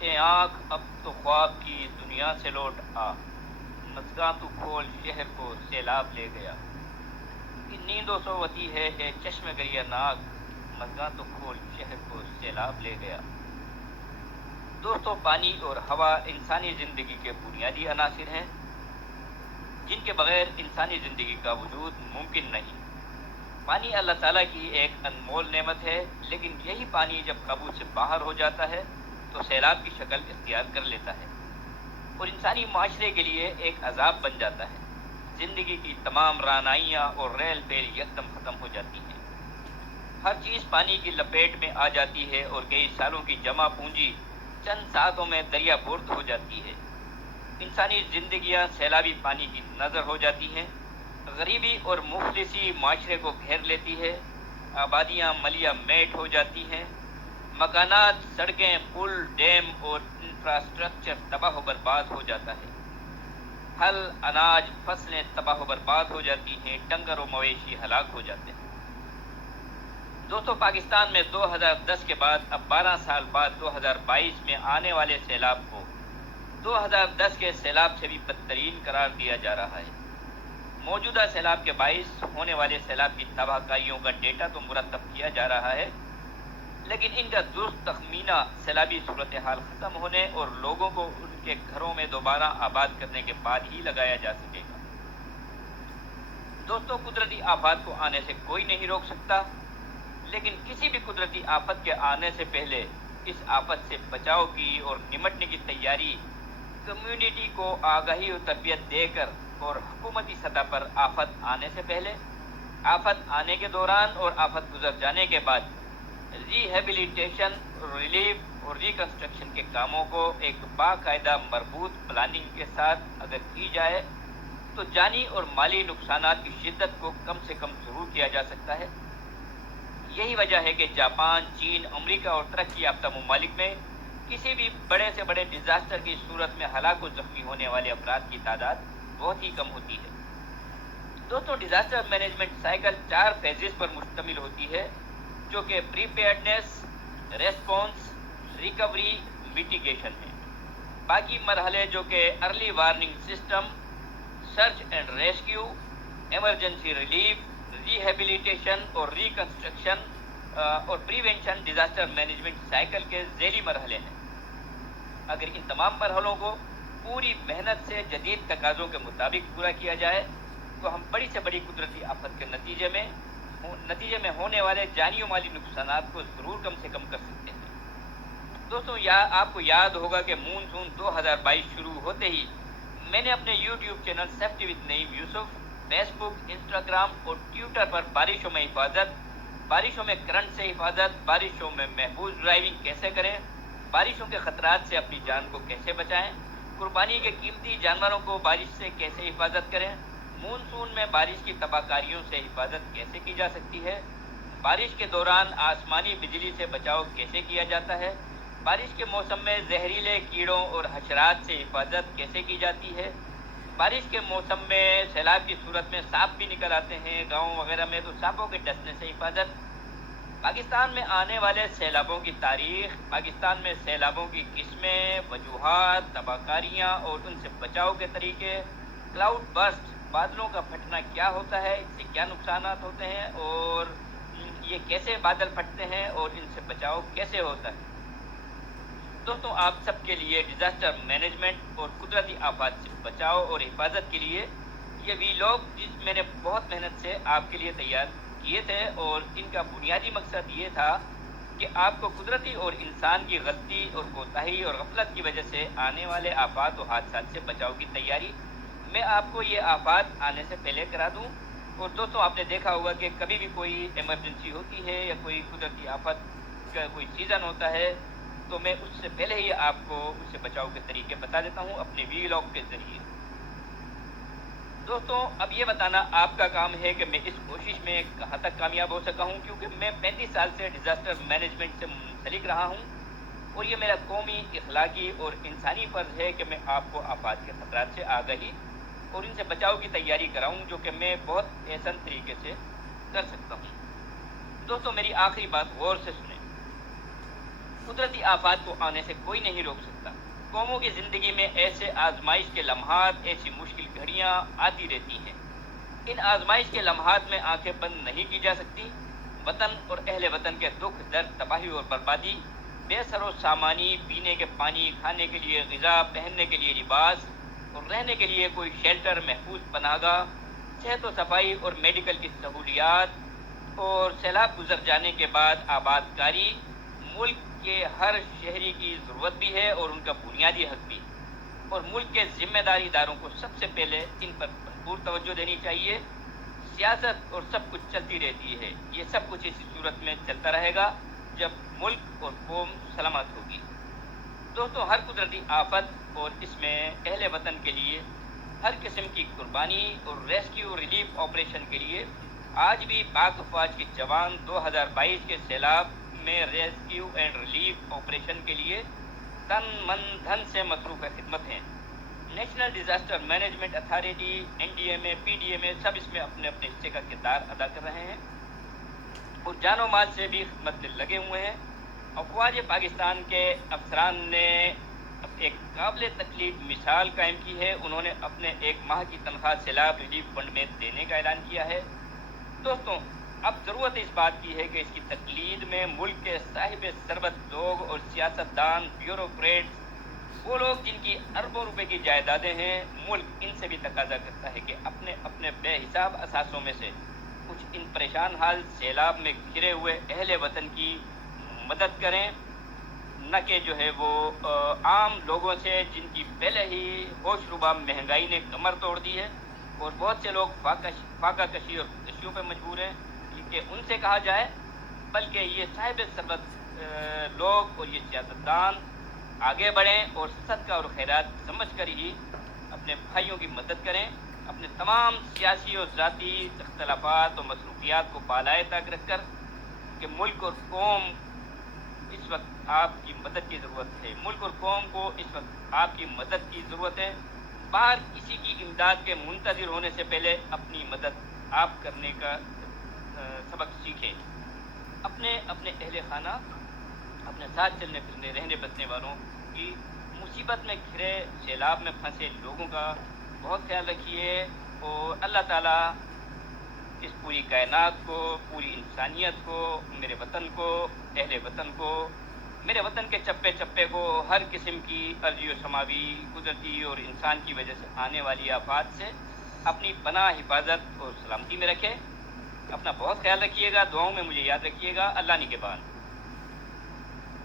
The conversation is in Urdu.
اے آنکھ اب تو خواب کی دنیا سے لوٹ آ، مژگاں تو کھول شہر کو سیلاب لے گیا، کہ نیندوں سوتی ہے اے چشم گریہ ناک، مژگاں تو کھول شہر کو سیلاب لے گیا۔ دوستو، پانی اور ہوا انسانی زندگی کے بنیادی عناصر ہیں جن کے بغیر انسانی زندگی کا وجود ممکن نہیں۔ پانی اللہ تعالیٰ کی ایک انمول نعمت ہے، لیکن یہی پانی جب قابو سے باہر ہو جاتا ہے تو سیلاب کی شکل اختیار کر لیتا ہے اور انسانی معاشرے کے لیے ایک عذاب بن جاتا ہے۔ زندگی کی تمام رعنائیاں اور ریل پیل یکدم ختم ہو جاتی ہیں۔ ہر چیز پانی کی لپیٹ میں آ جاتی ہے اور کئی سالوں کی جمع پونجی چند ساتوں میں دریا برد ہو جاتی ہے۔ انسانی زندگیاں سیلابی پانی کی نظر ہو جاتی ہیں، غریبی اور مفلسی معاشرے کو گھیر لیتی ہے، آبادیاں ملیا میٹ ہو جاتی ہیں، مکانات، سڑکیں، پل، ڈیم اور انفراسٹرکچر تباہ و برباد ہو جاتا ہے۔ پھل، اناج، فصلیں تباہ و برباد ہو جاتی ہیں، ڈنگر و مویشی ہلاک ہو جاتے ہیں۔ دوستو، پاکستان میں 2010 کے بعد اب 12 سال بعد 2022 میں آنے والے سیلاب کو 2010 کے سیلاب سے بھی بدترین قرار دیا جا رہا ہے۔ موجودہ سیلاب کے باعث ہونے والے سیلاب کی تباہ کاریوں کا ڈیٹا تو مرتب کیا جا رہا ہے، لیکن ان کا درست تخمینہ سیلابی صورتحال ختم ہونے اور لوگوں کو ان کے گھروں میں دوبارہ آباد کرنے کے بعد ہی لگایا جا سکے گا۔ دوستو، قدرتی آفات کو آنے سے کوئی نہیں روک سکتا، لیکن کسی بھی قدرتی آفت کے آنے سے پہلے اس آفت سے بچاؤ کی اور نمٹنے کی تیاری کمیونٹی کو آگاہی و تربیت دے کر اور حکومتی سطح پر آفت آنے سے پہلے، آفت آنے کے دوران اور آفت گزر جانے کے بعد ریہیبلیٹیشن، ریلیف اور ریکنسٹرکشن کے کاموں کو ایک باقاعدہ مربوط پلاننگ کے ساتھ اگر کی جائے تو جانی اور مالی نقصانات کی شدت کو کم سے کم ضرور کیا جا سکتا ہے۔ یہی وجہ ہے کہ جاپان، چین، امریکہ اور ترقی یافتہ ممالک میں کسی بھی بڑے سے بڑے ڈیزاسٹر کی صورت میں ہلاک و زخمی ہونے والے افراد کی تعداد بہت ہی کم ہوتی ہے۔ دوستو، ڈیزاسٹر مینجمنٹ سائیکل 4 فیزز پر مشتمل ہوتی ہے، جو کہ پریپیئرڈنیس، ریسپانس، ریکوری، میٹیگیشن ہے۔ باقی مرحلے جو کہ early warning system, search and rescue, emergency relief, rehabilitation اور ریکنسٹرکشن اور پریونشن ڈیزاسٹر مینجمنٹ سائیکل کے ذیلی مرحلے ہیں۔ اگر ان تمام مرحلوں کو پوری محنت سے جدید تقاضوں کے مطابق پورا کیا جائے تو ہم بڑی سے بڑی قدرتی آفت کے نتیجے میں ہونے والے جانی و مالی نقصانات کو ضرور کم سے کم کر سکتے ہیں۔ دوستو، آپ کو یاد ہوگا کہ مونسون 2022 شروع ہوتے ہی میں نے اپنے YouTube channel safety with Naeem Yousuf, Facebook, Instagram اور ٹویٹر پر بارشوں میں حفاظت، بارشوں میں کرنٹ سے حفاظت، بارشوں میں محفوظ ڈرائیونگ کیسے کریں، بارشوں کے خطرات سے اپنی جان کو کیسے بچائیں، قربانی کے قیمتی جانوروں کو بارش سے کیسے حفاظت کریں، مونسون میں بارش کی تباہ کاریوں سے حفاظت کیسے کی جا سکتی ہے، بارش کے دوران آسمانی بجلی سے بچاؤ کیسے کیا جاتا ہے، بارش کے موسم میں زہریلے کیڑوں اور حشرات سے حفاظت کیسے کی جاتی ہے، بارش کے موسم میں سیلاب کی صورت میں سانپ بھی نکل آتے ہیں گاؤں وغیرہ میں، تو سانپوں کے ڈسنے سے حفاظت، پاکستان میں آنے والے سیلابوں کی تاریخ، پاکستان میں سیلابوں کی قسمیں، وجوہات، تباہ کاریاں اور ان سے بچاؤ کے طریقے، کلاؤڈ برسٹ، بادلوں کا پھٹنا کیا ہوتا ہے، اس سے کیا نقصانات ہوتے ہیں اور یہ کیسے بادل پھٹتے ہیں اور ان سے بچاؤ کیسے ہوتا ہے۔ دوستوں، آپ سب کے لیے ڈیزاسٹر مینجمنٹ اور قدرتی آفات سے بچاؤ اور حفاظت کے لیے یہ ویلاگ میں نے بہت محنت سے آپ کے لیے تیار کیے تھے، اور ان کا بنیادی مقصد یہ تھا کہ آپ کو قدرتی اور انسان کی غلطی اور کوتاہی اور غفلت کی وجہ سے آنے والے آفات و حادثات سے بچاؤ کی تیاری میں آپ کو یہ آفات آنے سے پہلے کرا دوں۔ اور دوستوں، آپ نے دیکھا ہوگا کہ کبھی بھی کوئی ایمرجنسی ہوتی ہے یا کوئی قدرتی آفت کا کوئی سیزن ہوتا ہے تو میں اس سے پہلے ہی آپ کو اس سے بچاؤ کے طریقے بتا دیتا ہوں اپنے ویلاگ کے ذریعے۔ دوستوں، اب یہ بتانا آپ کا کام ہے کہ میں اس کوشش میں کہاں تک کامیاب ہو سکا ہوں، کیونکہ میں 35 سال سے ڈیزاسٹر مینجمنٹ سے منسلک رہا ہوں اور یہ میرا قومی، اخلاقی اور انسانی فرض ہے کہ میں آپ کو آفات کے خطرات سے آگاہی اور ان سے بچاؤ کی تیاری کراؤں، جو کہ میں بہت احسن طریقے سے کر سکتا ہوں۔ دوستوں، میری آخری بات غور سے سنیں۔ قدرتی آفات کو آنے سے کوئی نہیں روک سکتا۔ قوموں کی زندگی میں ایسے آزمائش کے لمحات، ایسی مشکل گھڑیاں آتی رہتی ہیں۔ ان آزمائش کے لمحات میں آنکھیں بند نہیں کی جا سکتی۔ وطن اور اہل وطن کے دکھ، درد، تباہی اور بربادی، بے سر و سامانی، پینے کے پانی، کھانے کے لیے غذا، پہننے کے لیے لباس اور رہنے کے لیے کوئی شیلٹر، محفوظ پناہ گاہ، صحت و صفائی اور میڈیکل کی سہولیات، اور سیلاب گزر جانے کے بعد آباد کاری ملک کے ہر شہری کی ضرورت بھی ہے اور ان کا بنیادی حق بھی۔ اور ملک کے ذمہ داری داروں کو سب سے پہلے ان پر بھرپور توجہ دینی چاہیے۔ سیاست اور سب کچھ چلتی رہتی ہے، یہ سب کچھ اسی صورت میں چلتا رہے گا جب ملک اور قوم سلامت ہوگی۔ دوستوں، ہر قدرتی آفت اور اس میں اہل وطن کے لیے ہر قسم کی قربانی اور ریسکیو ریلیف آپریشن کے لیے آج بھی پاک افواج کے جوان 2022 کے سیلاب میں ریسکیو اینڈ ریلیف آپریشن کے لیے تن من دھن سے مصروف خدمت ہیں۔ National disaster management authority, NDMA، PDMA سب اس میں اپنے اپنے حصے کا کردار ادا کر رہے ہیں اور جان و مال سے بھی خدمت میں لگے ہوئے ہیں۔ افواج پاکستان کے افسران نے ایک قابل تکلیف مثال قائم کی ہے۔ انہوں نے اپنے 1 ماہ کی تنخواہ سیلاب ریلیف فنڈ میں دینے کا اعلان کیا ہے۔ دوستوں، اب ضرورت اس بات کی ہے کہ اس کی تقلید میں ملک کے صاحب ثروت لوگ اور سیاستدان، بیوروکریٹس، وہ لوگ جن کی اربوں روپے کی جائیدادیں ہیں، ملک ان سے بھی تقاضا کرتا ہے کہ اپنے اپنے بے حساب اثاثوں میں سے کچھ ان پریشان حال سیلاب میں گھرے ہوئے اہل وطن کی مدد کریں، نہ کہ جو ہے وہ عام لوگوں سے جن کی پہلے ہی ہوش ربا مہنگائی نے کمر توڑ دی ہے اور بہت سے لوگ فاقہ کشی اور خودکشیوں پہ مجبور ہیں، کہ ان سے کہا جائے بلکہ یہ صاحب ثروت لوگ اور یہ سیاستدان آگے بڑھیں اور صدقہ اور خیرات سمجھ کر ہی اپنے بھائیوں کی مدد کریں۔ اپنے تمام سیاسی اور ذاتی اختلافات اور مصروفیات کو بالائے طاق رکھ کر کہ ملک اور قوم اس وقت آپ کی مدد کی ضرورت ہے، ملک اور قوم کو اس وقت آپ کی مدد کی ضرورت ہے۔ باہر کسی کی امداد کے منتظر ہونے سے پہلے اپنی مدد آپ کرنے کا سبق سیکھیں۔ اپنے اہل خانہ، اپنے ساتھ چلنے پھرنے رہنے بسنے والوں کی مصیبت میں گھرے سیلاب میں پھنسے لوگوں کا بہت خیال رکھیے، اور اللہ تعالیٰ اس پوری کائنات کو، پوری انسانیت کو، میرے وطن کو، اہل وطن کو، میرے وطن کے چپے چپے کو ہر قسم کی ارضی و سماوی، قدرتی اور انسان کی وجہ سے آنے والی آفات سے اپنی پناہ، حفاظت اور سلامتی میں رکھے۔ اپنا بہت خیال رکھیے گا، دعاؤں میں مجھے یاد رکھیے گا۔ اللہ نگہبان۔